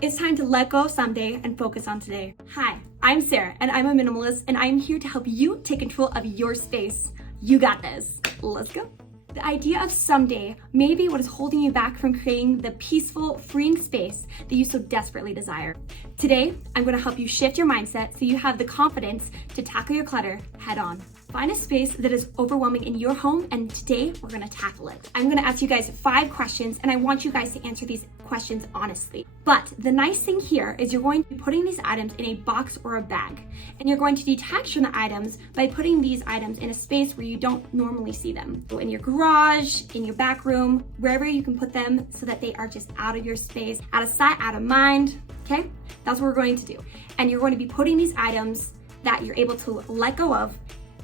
It's time to let go of someday and focus on today. Hi, I'm Sarah and I'm a minimalist and I'm here to help you take control of your space. You got this. Let's go. The idea of someday may be what is holding you back from creating the peaceful, freeing space that you so desperately desire. Today, I'm going to help you shift your mindset so you have the confidence to tackle your clutter head on. Find a space that is overwhelming in your home, and today we're gonna tackle it. I'm gonna ask you guys 5 questions, and I want you guys to answer these questions honestly. But the nice thing here is you're going to be putting these items in a box or a bag, and you're going to detach from the items by putting these items in a space where you don't normally see them. So in your garage, in your back room, wherever you can put them so that they are just out of your space, out of sight, out of mind, okay? That's what we're going to do. And you're going to be putting these items that you're able to let go of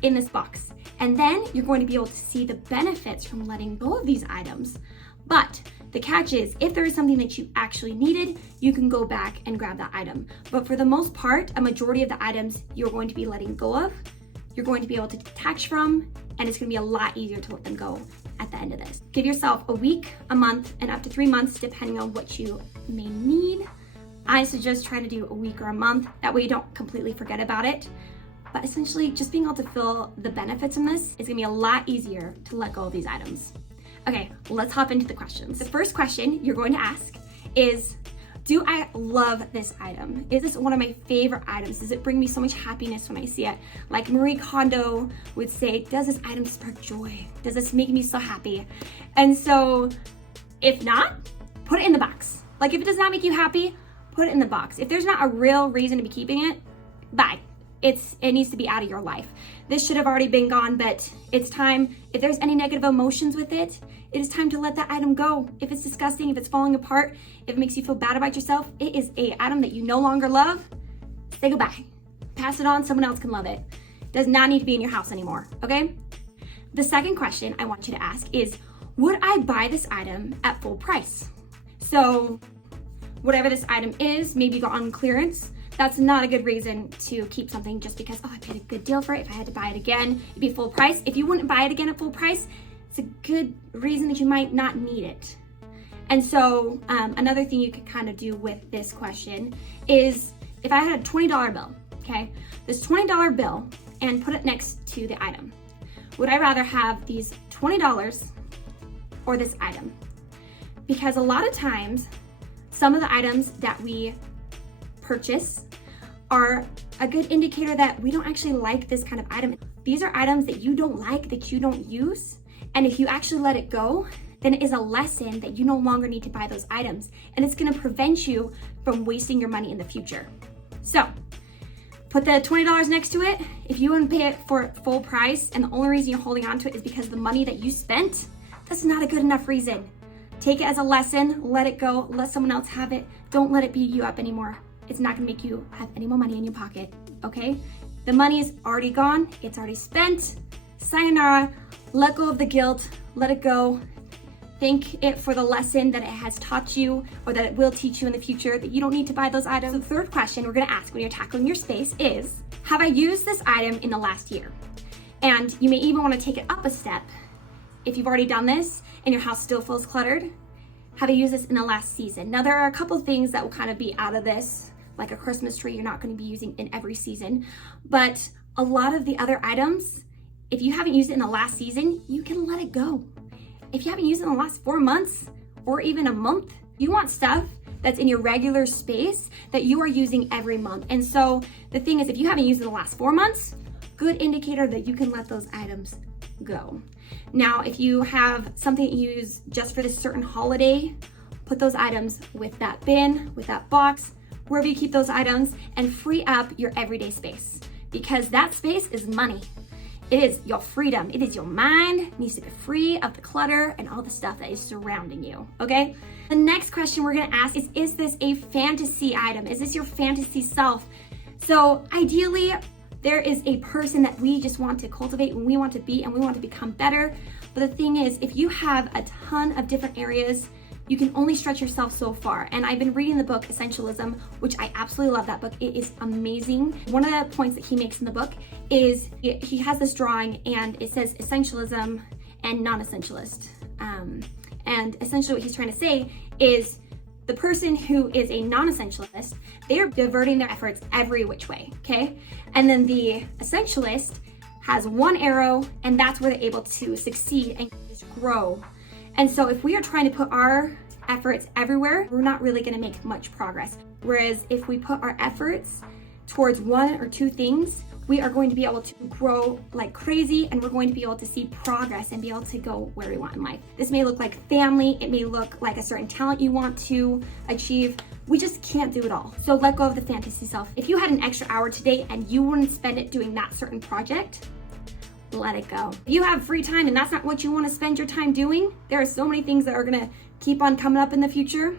in this box. And then you're going to be able to see the benefits from letting go of these items. But the catch is, if there is something that you actually needed, you can go back and grab that item. But for the most part, a majority of the items you're going to be letting go of, you're going to be able to detach from, and it's gonna be a lot easier to let them go at the end of this. Give yourself a week, a month, and up to 3 months, depending on what you may need. I suggest trying to do a week or a month. That way you don't completely forget about it. But essentially, just being able to feel the benefits from this is gonna be a lot easier to let go of these items. Okay, let's hop into the questions. The first question you're going to ask is, do I love this item? Is this one of my favorite items? Does it bring me so much happiness when I see it? Like Marie Kondo would say, does this item spark joy? Does this make me so happy? And so, if not, put it in the box. Like if it does not make you happy, put it in the box. If there's not a real reason to be keeping it, bye. It needs to be out of your life. This should have already been gone, but it's time. If there's any negative emotions with it, it is time to let that item go. If it's disgusting, if it's falling apart, if it makes you feel bad about yourself, it is an item that you no longer love, say goodbye. Pass it on, someone else can love it. Does not need to be in your house anymore, okay? The second question I want you to ask is, would I buy this item at full price? So whatever this item is, maybe go on clearance. That's not a good reason to keep something just because, oh, I paid a good deal for it. If I had to buy it again, it'd be full price. If you wouldn't buy it again at full price, it's a good reason that you might not need it. And so another thing you could kind of do with this question is, if I had a $20 bill, okay, this $20 bill and put it next to the item, would I rather have these $20 or this item? Because a lot of times, some of the items that we purchase are a good indicator that we don't actually like this kind of item. These are items that you don't like, that you don't use. And if you actually let it go, then it is a lesson that you no longer need to buy those items. And it's gonna prevent you from wasting your money in the future. So put the $20 next to it. If you want to pay it for full price and the only reason you're holding on to it is because of the money that you spent, that's not a good enough reason. Take it as a lesson, let it go, let someone else have it. Don't let it beat you up anymore. It's not gonna make you have any more money in your pocket, okay? The money is already gone, it's already spent. Sayonara, let go of the guilt, let it go. Thank it for the lesson that it has taught you or that it will teach you in the future, that you don't need to buy those items. So the third question we're gonna ask when you're tackling your space is, have I used this item in the last year? And you may even wanna take it up a step. If you've already done this and your house still feels cluttered, have I used this in the last season? Now there are a couple of things that will kind of be out of this, like a Christmas tree, you're not gonna be using in every season. But a lot of the other items, if you haven't used it in the last season, you can let it go. If you haven't used it in the last 4 months or even a month, you want stuff that's in your regular space that you are using every month. And so the thing is, if you haven't used it in the last 4 months, good indicator that you can let those items go. Now, if you have something that you use just for this certain holiday, put those items with that bin, with that box, wherever you keep those items, and free up your everyday space, because that space is money. It is your freedom. It is your mind. It needs to be free of the clutter and all the stuff that is surrounding you, okay? The next question we're gonna ask is this a fantasy item? Is this your fantasy self? So ideally, there is a person that we just want to cultivate and we want to be and we want to become better. But the thing is, if you have a ton of different areas, you can only stretch yourself so far. And I've been reading the book Essentialism, which I absolutely love that book. It is amazing. One of the points that he makes in the book is he has this drawing and it says essentialism and non-essentialist. And essentially what he's trying to say is The person who is a non-essentialist, they're diverting their efforts every which way, okay? And then the essentialist has one arrow, and that's where they're able to succeed and just grow. And so if we are trying to put our efforts everywhere, we're not really gonna make much progress. Whereas if we put our efforts towards one or two things, we are going to be able to grow like crazy, and we're going to be able to see progress and be able to go where we want in life. This may look like family, it may look like a certain talent you want to achieve. We just can't do it all. So let go of the fantasy self. If you had an extra hour today and you wouldn't spend it doing that certain project, let it go. If you have free time and that's not what you want to spend your time doing, there are so many things that are gonna keep on coming up in the future.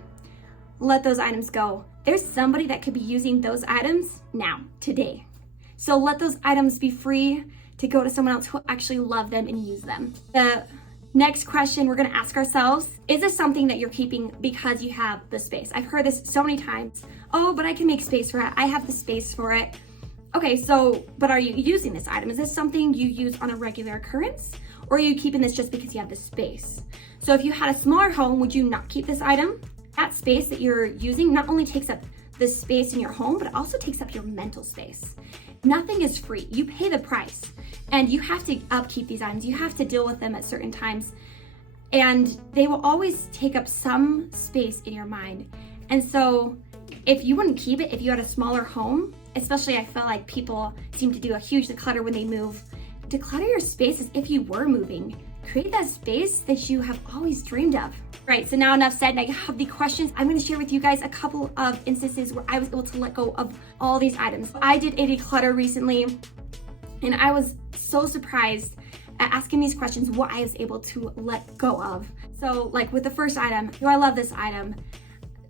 Let those items go. There's somebody that could be using those items now, today. So let those items be free to go to someone else who will actually love them and use them. The next question we're gonna ask ourselves, is this something that you're keeping because you have the space? I've heard this so many times. Oh, but I can make space for it. I have the space for it. Okay, so, but are you using this item? Is this something you use on a regular occurrence? Or are you keeping this just because you have the space? So if you had a smaller home, would you not keep this item? That space that you're using not only takes up the space in your home, but it also takes up your mental space. Nothing is free. You pay the price, and you have to upkeep these items. You have to deal with them at certain times, and they will always take up some space in your mind. And so if you wouldn't keep it, if you had a smaller home, especially I feel like people seem to do a huge declutter when they move. Declutter your space as if you were moving. Create that space that you have always dreamed of. Right, so now enough said, and I have the questions. I'm gonna share with you guys a couple of instances where I was able to let go of all these items. I did a declutter recently, and I was so surprised at asking these questions, what I was able to let go of. So like with the first item, do I love this item?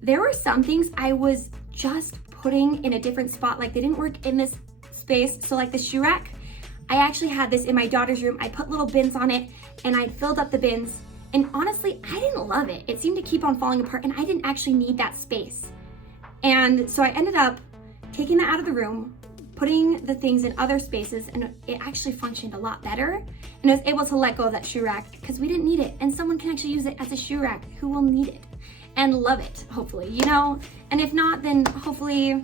There were some things I was just putting in a different spot, like they didn't work in this space. So like the shoe rack, I actually had this in my daughter's room. I put little bins on it, and I filled up the bins. And honestly, I didn't love it. It seemed to keep on falling apart, and I didn't actually need that space. And so I ended up taking that out of the room, putting the things in other spaces, and it actually functioned a lot better. And I was able to let go of that shoe rack because we didn't need it. And someone can actually use it as a shoe rack who will need it and love it, hopefully, you know? And if not, then hopefully,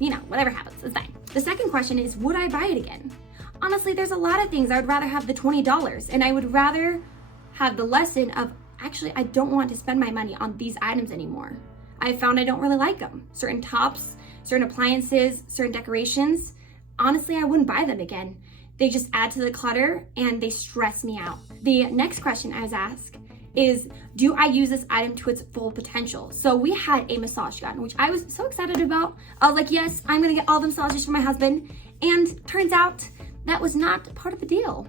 you know, whatever happens, it's fine. The second question is, would I buy it again? Honestly, there's a lot of things I would rather have the $20, and I would rather have the lesson of, actually, I don't want to spend my money on these items anymore. I found I don't really like them. Certain tops, certain appliances, certain decorations, honestly, I wouldn't buy them again. They just add to the clutter and they stress me out. The next question I was asked is, do I use this item to its full potential? So we had a massage gun, which I was so excited about. I was like, yes, I'm gonna get all the massages for my husband. And turns out that was not part of the deal.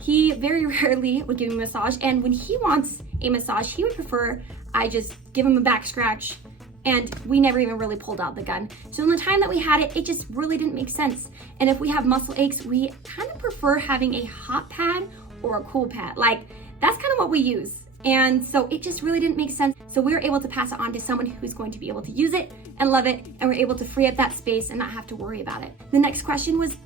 He very rarely would give me a massage, and when he wants a massage, he would prefer I just give him a back scratch, and we never even really pulled out the gun. So in the time that we had it, it just really didn't make sense. And if we have muscle aches, we kind of prefer having a hot pad or a cool pad. Like, that's kind of what we use. And so it just really didn't make sense. So we were able to pass it on to someone who's going to be able to use it and love it, and we're able to free up that space and not have to worry about it. The next question was,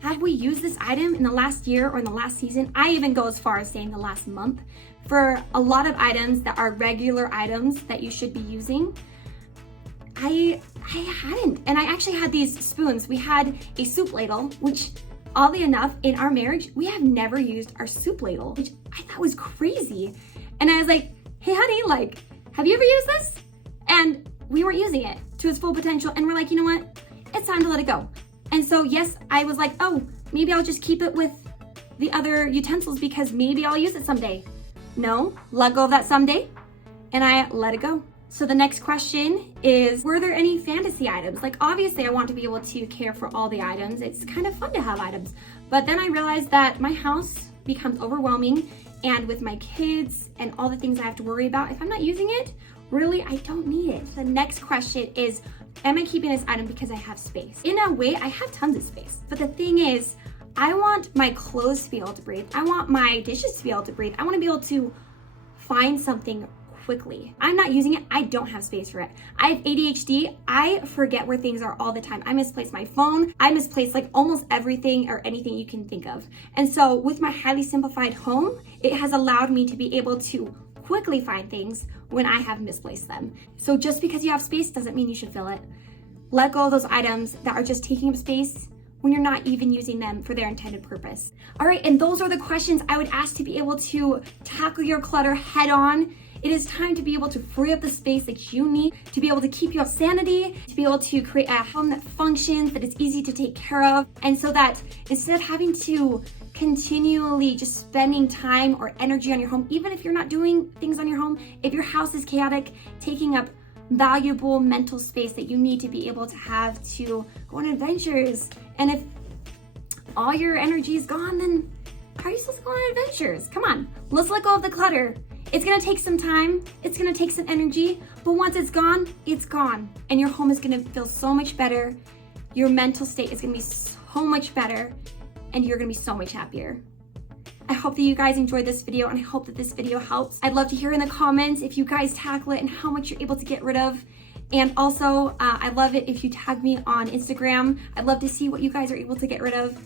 have we used this item in the last year or in the last season? I even go as far as saying the last month. For a lot of items that are regular items that you should be using, I hadn't. And I actually had these spoons. We had a soup ladle, which oddly enough, in our marriage, we have never used our soup ladle, which I thought was crazy. And I was like, hey honey, like, have you ever used this? And we weren't using it to its full potential. And we're like, you know what? It's time to let it go. And so yes, I was like, oh, maybe I'll just keep it with the other utensils because maybe I'll use it someday. No, let go of that someday, and I let it go. So the next question is, were there any fantasy items? Like, obviously I want to be able to care for all the items. It's kind of fun to have items. But then I realized that my house becomes overwhelming, and with my kids and all the things I have to worry about, if I'm not using it, really, I don't need it. The next question is, am I keeping this item because I have space? In a way, I have tons of space. But the thing is, I want my clothes to be able to breathe. I want my dishes to be able to breathe. I want to be able to find something quickly. I'm not using it. I don't have space for it. I have ADHD. I forget where things are all the time. I misplace my phone. I misplace like almost everything or anything you can think of. And so with my highly simplified home, it has allowed me to be able to quickly find things when I have misplaced them. So just because you have space doesn't mean you should fill it. Let go of those items that are just taking up space when you're not even using them for their intended purpose. All right, and those are the questions I would ask to be able to tackle your clutter head on. It is time to be able to free up the space that you need to be able to keep your sanity, to be able to create a home that functions, that is easy to take care of, and so that instead of having to continually just spending time or energy on your home, even if you're not doing things on your home, if your house is chaotic, taking up valuable mental space that you need to be able to have to go on adventures. And if all your energy is gone, then how are you supposed to go on adventures? Come on, let's let go of the clutter. It's gonna take some time, it's gonna take some energy, but once it's gone, and your home is gonna feel so much better. Your mental state is gonna be so much better, and you're gonna be so much happier. I hope that you guys enjoyed this video, and I hope that this video helps. I'd love to hear in the comments if you guys tackle it and how much you're able to get rid of. And also, I love it if you tag me on Instagram. I'd love to see what you guys are able to get rid of.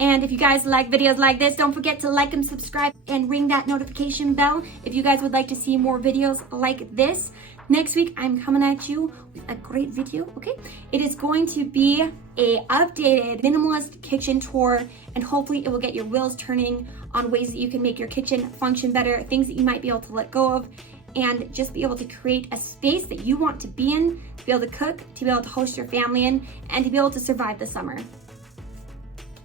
And if you guys like videos like this, don't forget to like and subscribe and ring that notification bell if you guys would like to see more videos like this. Next week, I'm coming at you with a great video, okay? It is going to be a updated minimalist kitchen tour, and hopefully it will get your wheels turning on ways that you can make your kitchen function better, things that you might be able to let go of, and just be able to create a space that you want to be in, to be able to cook, to be able to host your family in, and to be able to survive the summer.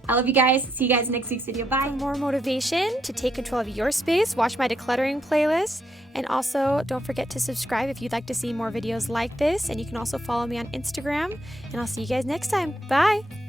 I love you guys. See you guys in next week's video. Bye. For more motivation to take control of your space, watch my decluttering playlist. And also, don't forget to subscribe if you'd like to see more videos like this. And you can also follow me on Instagram. And I'll see you guys next time. Bye.